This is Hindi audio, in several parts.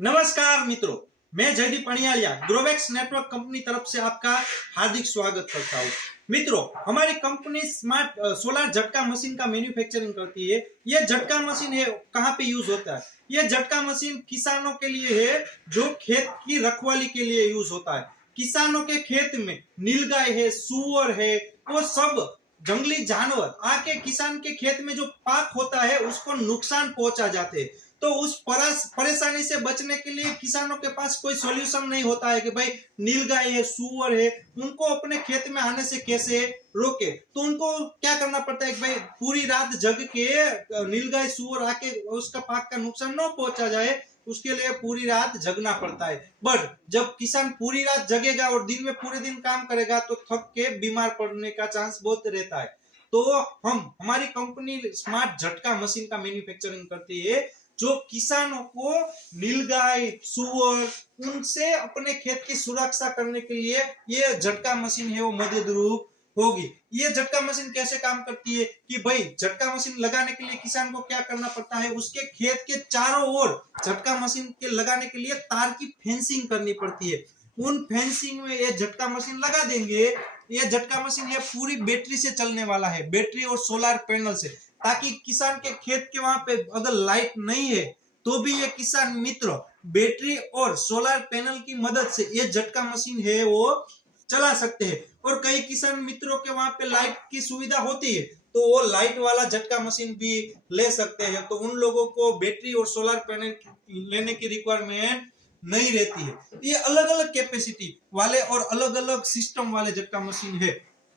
नमस्कार मित्रों, मैं जयदीप अणियालिया ग्रोवेक्स नेटवर्क कंपनी तरफ से आपका हार्दिक स्वागत करता हूँ। मित्रों, हमारी कंपनी स्मार्ट सोलर झटका मशीन का मैन्युफैक्चरिंग करती है। ये झटका मशीन है कहाँ पे यूज होता है? ये झटका मशीन किसानों के लिए है जो खेत की रखवाली के लिए यूज होता है। किसानों के खेत में नीलगाय है, सुअर है, वो सब जंगली जानवर आके किसान के खेत में जो पाक होता है उसको नुकसान पहुंचा जाते हैं। तो उस परेशानी से बचने के लिए किसानों के पास कोई सॉल्यूशन नहीं होता है कि भाई नीलगाय है, सुअर है, उनको अपने खेत में आने से कैसे रोके। तो उनको क्या करना पड़ता है कि भाई पूरी रात जग के नीलगाय सुअर आके उसका पाक का नुकसान न पहुंचा जाए, उसके लिए पूरी रात जगना पड़ता है। बट जब किसान पूरी रात जगेगा और दिन में पूरे दिन काम करेगा तो थक के बीमार पड़ने का चांस बहुत रहता है। तो हमारी कंपनी स्मार्ट झटका मशीन का मैन्युफैक्चरिंग करती है जो किसानों को नीलगाय, सुअर, उनसे अपने खेत की सुरक्षा करने के लिए ये झटका मशीन है वो मदद रूप होगी। ये झटका मशीन कैसे काम करती है कि भाई झटका मशीन लगाने के लिए किसान को क्या करना पड़ता है, उसके खेत के चारों ओर झटका मशीन के लगाने के लिए तार की फेंसिंग करनी पड़ती है। उन फेंसिंग में ये झटका मशीन लगा देंगे। ये झटका मशीन है पूरी बैटरी से चलने वाला है, बैटरी और सोलर पैनल से, ताकि किसान के खेत के वहां पे अगर लाइट नहीं है तो भी ये किसान मित्र बैटरी और सोलर पैनल की मदद से ये झटका मशीन है वो चला सकते हैं। और कई किसान मित्रों के वहां पे लाइट की सुविधा होती है तो वो लाइट वाला झटका मशीन भी ले सकते हैं। तो उन लोगों को बैटरी और सोलर पैनल लेने की रिक्वायरमेंट नहीं रहती है। ये अलग अलग कैपेसिटी वाले और अलग अलग सिस्टम वाले झटका मशीन है।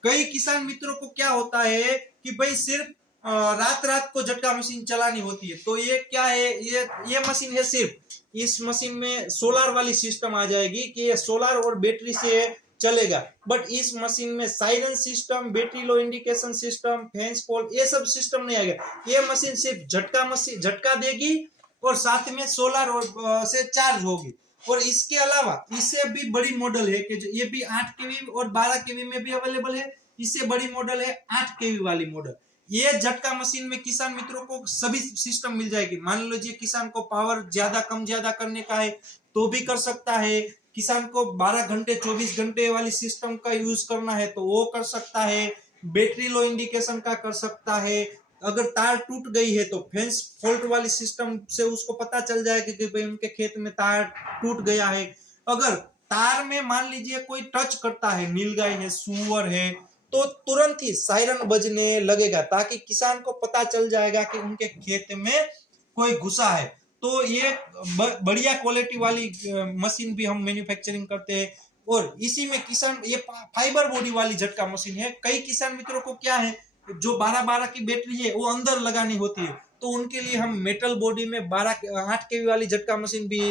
कई किसान मित्रों को क्या होता है कि भाई सिर्फ रात रात को झटका मशीन चलानी होती है। तो ये क्या है, ये मशीन है, सिर्फ इस मशीन में सोलर वाली सिस्टम आ जाएगी कि ये सोलर और बैटरी से चलेगा। बट इस मशीन में siren system, battery low indication system, fence pole, ये सब सिस्टम नहीं आएगा। ये मशीन सिर्फ झटका देगी और साथ में सोलर और से चार्ज होगी। और इसके अलावा इससे भी बड़ी मॉडल है कि ये भी 8 केवी और 12 केवी में भी अवेलेबल है। इससे बड़ी मॉडल है 8 केवी वाली मॉडल। ये झटका मशीन में किसान मित्रों को सभी सिस्टम मिल जाएगी। मान लीजिए किसान को पावर ज्यादा कम ज्यादा करने का है तो भी कर सकता है। किसान को 12 घंटे 24 घंटे वाली सिस्टम का यूज करना है तो वो कर सकता है। बैटरी लो इंडिकेशन का कर सकता है। अगर तार टूट गई है तो फेंस फॉल्ट वाली सिस्टम से उसको पता चल जाएगा कि भाई उनके खेत में तार टूट गया है। अगर तार में मान लीजिए कोई टच करता है, नीलगाय है, सुअर है, तो तुरंत ही सायरन बजने लगेगा ताकि किसान को पता चल जाएगा कि उनके खेत में कोई घुसा है। तो ये बढ़िया क्वालिटी वाली मशीन भी हम मैन्युफैक्चरिंग करते हैं। और इसी में किसान, ये फाइबर बॉडी वाली झटका मशीन है। कई किसान मित्रों को क्या है, जो 12-12 की बैटरी है वो अंदर लगानी होती है, तो उनके लिए हम मेटल बॉडी में 8 केवी वाली झटका मशीन भी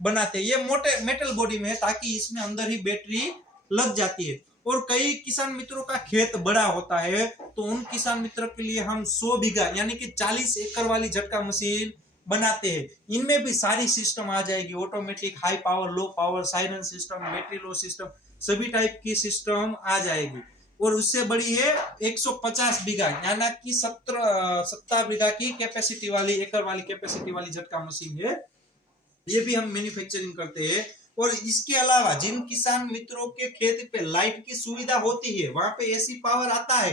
बनाते हैं। ये मोटे मेटल बॉडी में है ताकि इसमें अंदर ही बैटरी लग जाती है। और कई किसान मित्रों का खेत बड़ा होता है तो उन किसान मित्रों के लिए हम 100 बीघा यानी कि 40 एकड़ वाली झटका मशीन बनाते हैं। इनमें भी सारी सिस्टम आ जाएगी, automatic, high power, low power, siren system, battery लो सिस्टम, सभी टाइप की सिस्टम आ जाएगी। और उससे बड़ी है 150 बीघा यानी कि 70 बीघा की कैपेसिटी वाली, एकड़ वाली कैपेसिटी वाली झटका मशीन है। ये भी हम मैन्युफैक्चरिंग करते हैं। और इसके अलावा जिन किसान मित्रों के खेत पे लाइट की सुविधा होती है, वहां पे एसी पावर आता है,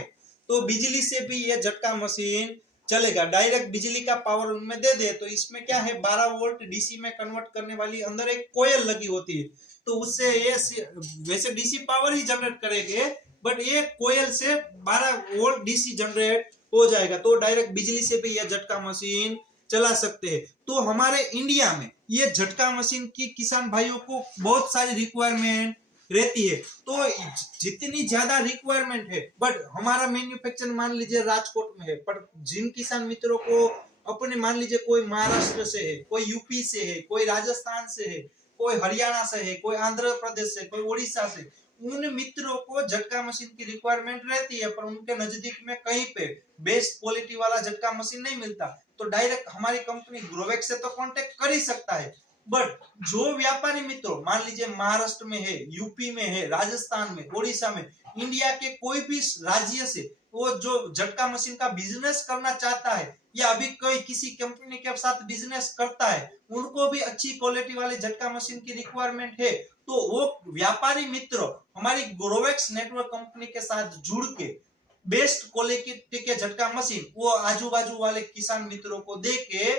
तो बिजली से भी ये झटका मशीन चलेगा। डायरेक्ट बिजली का पावर उनमें दे दे तो इसमें क्या है, 12 वोल्ट डीसी में कन्वर्ट करने वाली अंदर एक कोयल लगी होती है। तो उससे ये वैसे डीसी पावर ही जनरेट करेंगे, बट ये कोयल से 12 वोल्ट डीसी जनरेट हो जाएगा। तो डायरेक्ट बिजली से भी यह झटका मशीन चला सकते हैं। तो हमारे इंडिया में ये झटका मशीन की किसान भाइयों को बहुत सारी रिक्वायरमेंट रहती है। तो जितनी ज्यादा रिक्वायरमेंट है, बट हमारा मैन्युफैक्चर मान लीजिए राजकोट में है, पर जिन किसान मित्रों को अपने, मान लीजिए कोई महाराष्ट्र से है, कोई यूपी से है, कोई राजस्थान से है, कोई हरियाणा से है, कोई आंध्र प्रदेश से, कोई उड़ीसा से, उन मित्रों को झटका मशीन की रिक्वायरमेंट रहती है, पर उनके नजदीक में कहीं पे बेस्ट क्वालिटी वाला झटका मशीन नहीं मिलता, तो डायरेक्ट हमारी कंपनी ग्रोवेक्स से तो कांटेक्ट कर ही सकता है। बट जो व्यापारी मित्रों मान लीजिए महाराष्ट्र में है, यूपी में है, राजस्थान में, उड़ीसा में, इंडिया के कोई भी राज्य से वो जो झटका मशीन का बिजनेस करना चाहता है या अभी कोई किसी कंपनी के साथ बिजनेस करता है, उनको भी अच्छी क्वालिटी वाले झटका मशीन की रिक्वायरमेंट है, तो वो व्यापारी मित्र हमारी ग्रोवेक्स नेटवर्क कंपनी के साथ जुड़ के बेस्ट क्वालिटी के झटका मशीन वो आजू बाजू वाले किसान मित्रों को दे के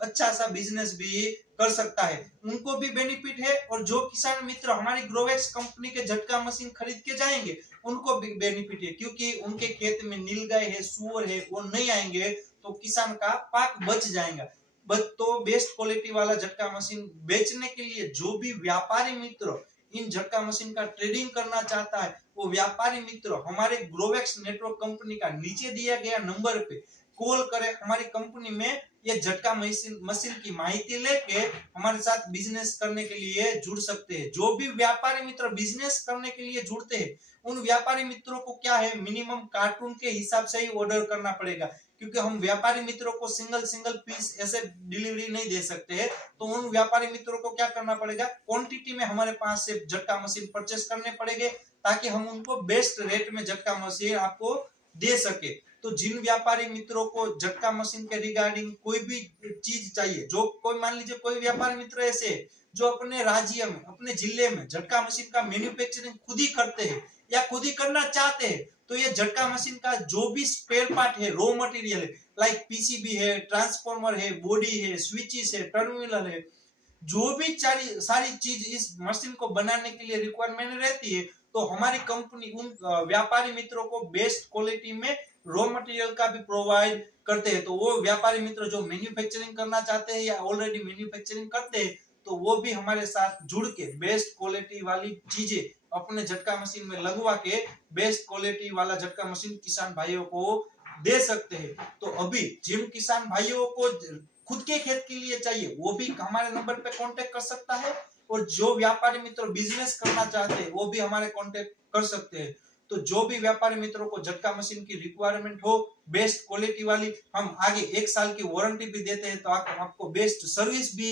अच्छा सा बिजनेस भी कर सकता है, उनको भी बेनिफिट है। और जो किसान मित्र हमारी ग्रोवेक्स कंपनी के झटका मशीन खरीद के जाएंगे उनको भी बेनिफिट है, क्योंकि उनके खेत में नीलगाय है, सूअर है, वो नहीं आएंगे तो किसान का पाक बच जाएगा। बस तो बेस्ट क्वालिटी वाला झटका मशीन बेचने के लिए जो भी व्यापारी मित्र इन झटका मशीन का ट्रेडिंग करना चाहता है, वो व्यापारी मित्र हमारे ग्रोवेक्स नेटवर्क कंपनी का नीचे दिया गया नंबर पे कॉल करे, हमारी कंपनी में ये झटका मशीन की माहिती लेके हमारे साथ बिजनेस करने के लिए जुड़ सकते हैं। जो भी व्यापारी मित्र बिजनेस करने के लिए जुड़ते हैं, उन व्यापारी मित्रों को क्या है, मिनिमम कार्टून के हिसाब से ही ऑर्डर करना पड़ेगा, क्योंकि हम व्यापारी मित्रों को सिंगल सिंगल पीस ऐसे डिलीवरी नहीं दे सकते हैं। तो उन व्यापारी मित्रों को क्या करना पड़ेगा, क्वांटिटी में हमारे पास से झटका मशीन परचेस करने पड़ेंगे, ताकि हम उनको बेस्ट रेट में झटका मशीन आपको दे सके। तो जिन व्यापारी मित्रों को झटका मशीन के रिगार्डिंग कोई भी चीज चाहिए, जो कोई मान लीजिए कोई व्यापारी मित्र ऐसे जो अपने राज्य में अपने जिले में झटका मशीन का मैन्युफैक्चरिंग खुद ही करते हैं या खुद ही करना चाहते हैं, तो ये झटका मशीन का जो भी स्पेयर पार्ट है, रॉ मटेरियल है, लाइक पीसीबी है, ट्रांसफॉर्मर है, बॉडी है, स्विचेस है, टर्मिनल है, जो भी सारी चीज इस मशीन को बनाने के लिए रिक्वायरमेंट रहती है, तो हमारी कंपनी उन व्यापारी मित्रों को बेस्ट क्वालिटी में रॉ मटेरियल का भी प्रोवाइड करते हैं। तो वो व्यापारी मित्र जो मैन्युफैक्चरिंग करना चाहते हैं या ऑलरेडी मैन्युफैक्चरिंग करते हैं, तो वो भी हमारे साथ जुड़ के बेस्ट क्वालिटी वाली चीजें अपने झटका मशीन में लगवा के बेस्ट क्वालिटी वाला झटका मशीन किसान भाइयों को दे सकते हैं। तो अभी जिन किसान भाइयों को खुद के खेत के लिए चाहिए, वो भी हमारे नंबर पे कांटेक्ट कर सकता है, और जो व्यापारी मित्र बिजनेस करना चाहते हैं वो भी हमारे कांटेक्ट कर सकते हैं। तो जो भी व्यापारी मित्रों को झटका मशीन की रिक्वायरमेंट हो बेस्ट क्वालिटी वाली, हम आगे 1 साल की वारंटी भी देते हैं, तो आपको बेस्ट सर्विस भी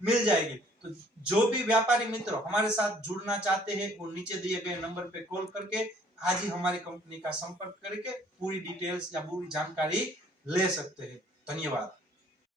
मिल जाएगी। तो जो भी व्यापारी मित्र हमारे साथ जुड़ना चाहते हैं, वो नीचे दिए गए नंबर पे कॉल करके आज ही हमारी कंपनी का संपर्क करके पूरी डिटेल्स या पूरी जानकारी ले सकते हैं। धन्यवाद।